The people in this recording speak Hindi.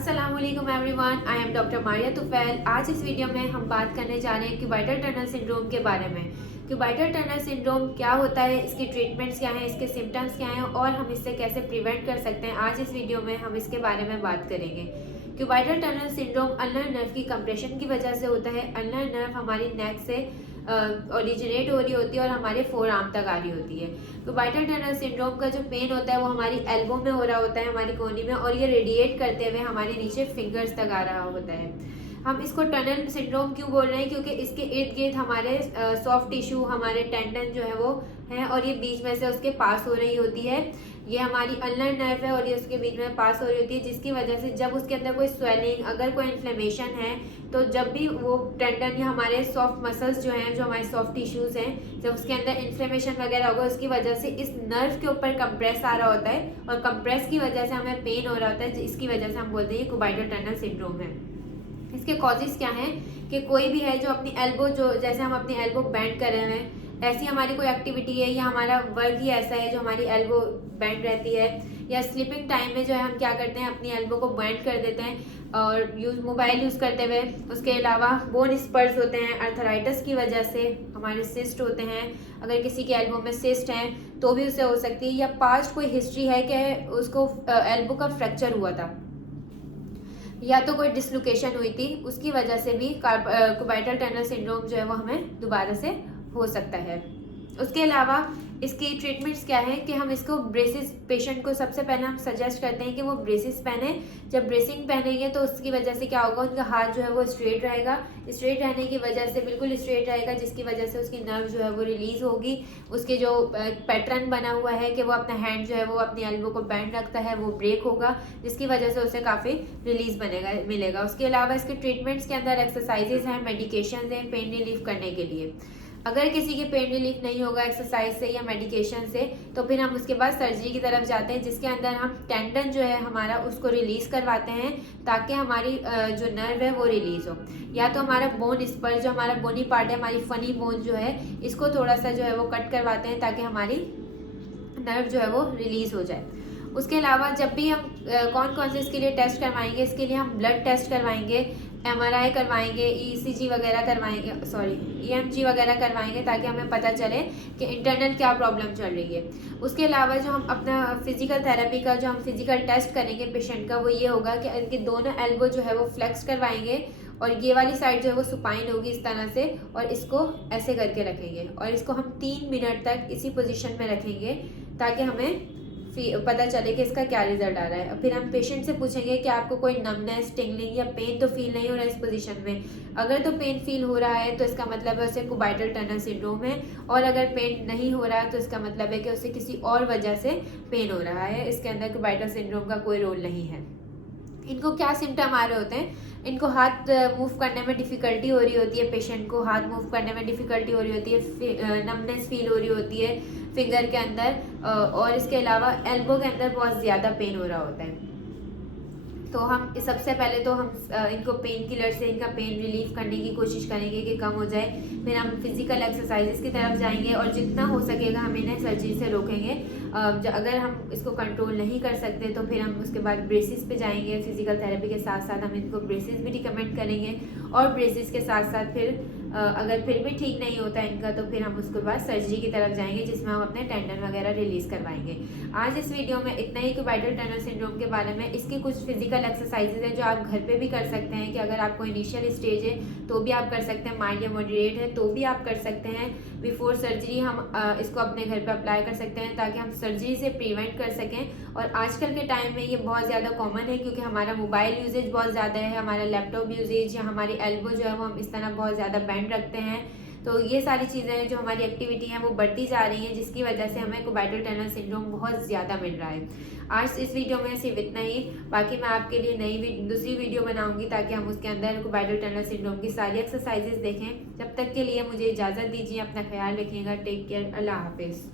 अस्सलामुअलैकुम everyone, I am doctor Maria Tufail. आज इस वीडियो में हम बात करने जा रहे हैं क्यूबाइटल टनल सिंड्रोम के बारे में। क्यूबाइटल टनल सिंड्रोम क्या होता है, इसकी ट्रीटमेंट्स क्या हैं, इसके सिम्टम्स क्या हैं और हम इससे कैसे प्रिवेंट कर सकते हैं। आज इस वीडियो में हम इसके बारे में बात करेंगे। Cubital tunnel syndrome ulnar nerve की कंप्रेशन की वजह से होता है। अल्नर नर्व हमारी नेक से ओरिजिनेट हो रही होती है और हमारे फोर आर्म तक आ रही होती है। क्यूबाइटल टनल सिंड्रोम का जो पेन होता है वो हमारी एल्बो में हो रहा होता है, हमारी कोहनी में, और ये रेडिएट करते हुए हमारे नीचे फिंगर्स तक आ रहा होता है। हम इसको टनल सिंड्रोम क्यों बोल रहे हैं, क्योंकि इसके इर्द गिर्द हमारे सॉफ्ट टिश्यू, हमारे टेंडन जो है वो है और ये बीच में से उसके पास हो रही होती है। ये हमारी अल्नर नर्व है और ये उसके बीच में पास हो रही होती है, जिसकी वजह से जब उसके अंदर कोई स्वेलिंग, अगर कोई इन्फ्लेमेशन है, तो जब भी वो टेंडन या हमारे सॉफ्ट मसल्स जो हैं, जो हमारे सॉफ्ट टिश्यूज हैं, जब उसके अंदर इन्फ्लेमेशन वगैरह होगा, उसकी वजह से इस नर्व के ऊपर कंप्रेस आ रहा होता है और कंप्रेस की वजह से हमें पेन हो रहा होता है, इसकी वजह से हम बोलते हैं ये क्यूबाइटल टनल सिंड्रोम है। इसके कॉजेज क्या हैं कि कोई भी है जो अपनी एल्बो, जो जैसे हम अपनी एल्बो बेंड कर रहे हैं, ऐसी हमारी कोई एक्टिविटी है या हमारा वर्क ही ऐसा है जो हमारी एल्बो बेंड रहती है, या स्लीपिंग टाइम में जो है हम क्या करते हैं, अपनी एल्बो को बेंड कर देते हैं और मोबाइल यूज़ करते हुए। उसके अलावा बोन स्पर्स होते हैं, अर्थराइटिस की वजह से हमारे सिस्ट होते हैं, अगर किसी के एल्बो में सिस्ट हैं तो भी उसे हो सकती है, या पास्ट कोई हिस्ट्री है कि उसको एल्बो का फ्रैक्चर हुआ था या तो कोई डिसलोकेशन हुई थी, उसकी वजह से भी क्यूबाइटल टनल सिंड्रोम जो है वो हमें दोबारा से हो सकता है। उसके अलावा इसकी ट्रीटमेंट्स क्या है कि हम इसको ब्रेसिस, पेशेंट को सबसे पहले हम सजेस्ट करते हैं कि वो ब्रेसिस पहने। जब ब्रेसिंग पहनेंगे तो उसकी वजह से क्या होगा, उनका हाथ जो है वो स्ट्रेट रहेगा, स्ट्रेट रहने की वजह से बिल्कुल स्ट्रेट रहेगा, जिसकी वजह से उसकी नर्व जो है वो रिलीज होगी। उसके जो पैटर्न बना हुआ है कि वो अपना हैंड जो है वो अपनी एल्बो को बैंड रखता है, वो ब्रेक होगा, जिसकी वजह से उसे काफ़ी रिलीज मिलेगा। उसके अलावा इसके ट्रीटमेंट्स के अंदर एक्सरसाइजेज हैं, मेडिकेशन हैं पेन रिलीफ करने के लिए। अगर किसी के पेन रिलीफ नहीं होगा एक्सरसाइज से या मेडिकेशन से, तो फिर हम उसके बाद सर्जरी की तरफ जाते हैं, जिसके अंदर हम टेंडन जो है हमारा उसको रिलीज करवाते हैं ताकि हमारी जो नर्व है वो रिलीज हो। या तो हमारा बोन स्पर, जो हमारा बोनी पार्ट है, हमारी फनी बोन जो है, इसको थोड़ा सा जो है वो कट करवाते हैं ताकि हमारी नर्व जो है वो रिलीज हो जाए। उसके अलावा जब भी हम कौन कौन से इसके लिए टेस्ट करवाएंगे, इसके लिए हम ब्लड टेस्ट करवाएंगे, MRI करवाएंगे, ECG वगैरह करवाएंगे, EMG वगैरह करवाएंगे ताकि हमें पता चले कि इंटरनल क्या प्रॉब्लम चल रही है। उसके अलावा जो हम अपना फिजिकल थेरेपी का जो हम फिजिकल टेस्ट करेंगे पेशेंट का, वो ये होगा कि इनके दोनों एल्बो जो है वो फ्लेक्स करवाएंगे और ये वाली साइड जो है वो सुपाइन होगी इस तरह से, और इसको ऐसे करके रखेंगे और इसको हम 3 मिनट तक इसी पोजीशन में रखेंगे ताकि हमें पता चले कि इसका क्या रिजल्ट आ रहा है। फिर हम पेशेंट से पूछेंगे कि आपको कोई नमनेस, टिंगलिंग या पेन तो फील नहीं हो रहा है इस पोजीशन में। अगर तो पेन फील हो रहा है तो इसका मतलब है उसे क्यूबाइटल टनल सिंड्रोम है, और अगर पेन नहीं हो रहा है तो इसका मतलब है कि उसे किसी और वजह से पेन हो रहा है। इसके अंदर क्यूबाइटल सिंड्रोम का कोई रोल नहीं है। इनको क्या सिम्टम आ रहे होते हैं, इनको हाथ मूव करने में डिफ़िकल्टी हो रही होती है, पेशेंट को हाथ मूव करने में डिफ़िकल्टी हो रही होती है, नमनेस फील हो रही होती है फिंगर के अंदर, और इसके अलावा एल्बो के अंदर बहुत ज़्यादा पेन हो रहा होता है। तो हम सबसे पहले तो हम इनको पेन किलर से इनका पेन रिलीफ करने की कोशिश करेंगे कि कम हो जाए। फिर हम फिजिकल एक्सरसाइजेस की तरफ जाएंगे और जितना हो सकेगा हम इन्हें सर्जरी से रोकेंगे। अगर हम इसको कंट्रोल नहीं कर सकते तो फिर हम उसके बाद ब्रेसिस पे जाएंगे। फिजिकल थेरेपी के साथ साथ हम इनको ब्रेसिस भी रिकमेंड करेंगे, और ब्रेसिस के साथ साथ फिर अगर फिर भी ठीक नहीं होता इनका तो फिर हम उसके बाद सर्जरी की तरफ जाएंगे, जिसमें हम अपने टेंडन वगैरह रिलीज करवाएंगे। आज इस वीडियो में इतना ही क्यूबाइटल टनल सिंड्रोम के बारे में। इसकी कुछ फिजिकल एक्सरसाइजेज हैं जो आप घर पे भी कर सकते हैं, कि अगर आपको इनिशियल स्टेज है तो भी आप कर सकते हैं, माइल्ड या मॉडरेट है तो भी आप कर सकते हैं। बिफोर सर्जरी हम इसको अपने घर पे अप्लाई कर सकते हैं ताकि हम सर्जरी से प्रिवेंट कर सकें। और आजकल के टाइम में ये बहुत ज़्यादा कॉमन है, क्योंकि हमारा मोबाइल यूजेज बहुत ज़्यादा है, हमारा लैपटॉप यूजेज या हमारी एल्बो जो है वो हम इस तरह बहुत ज़्यादा बैंड रखते हैं। तो ये सारी चीज़ें जो हमारी एक्टिविटी हैं वो बढ़ती जा रही हैं, जिसकी वजह से हमें क्यूबाइटल टनल सिंड्रोम बहुत ज़्यादा मिल रहा है। आज इस वीडियो में सिर्फ इतना ही, बाकी मैं आपके लिए दूसरी वीडियो बनाऊंगी ताकि हम उसके अंदर क्यूबाइटल टनल सिंड्रोम की सारी एक्सरसाइजेस देखें। जब तक के लिए मुझे इजाज़त दीजिए, अपना ख्याल रखिएगा, टेक केयर, अल्लाह हाफिज़।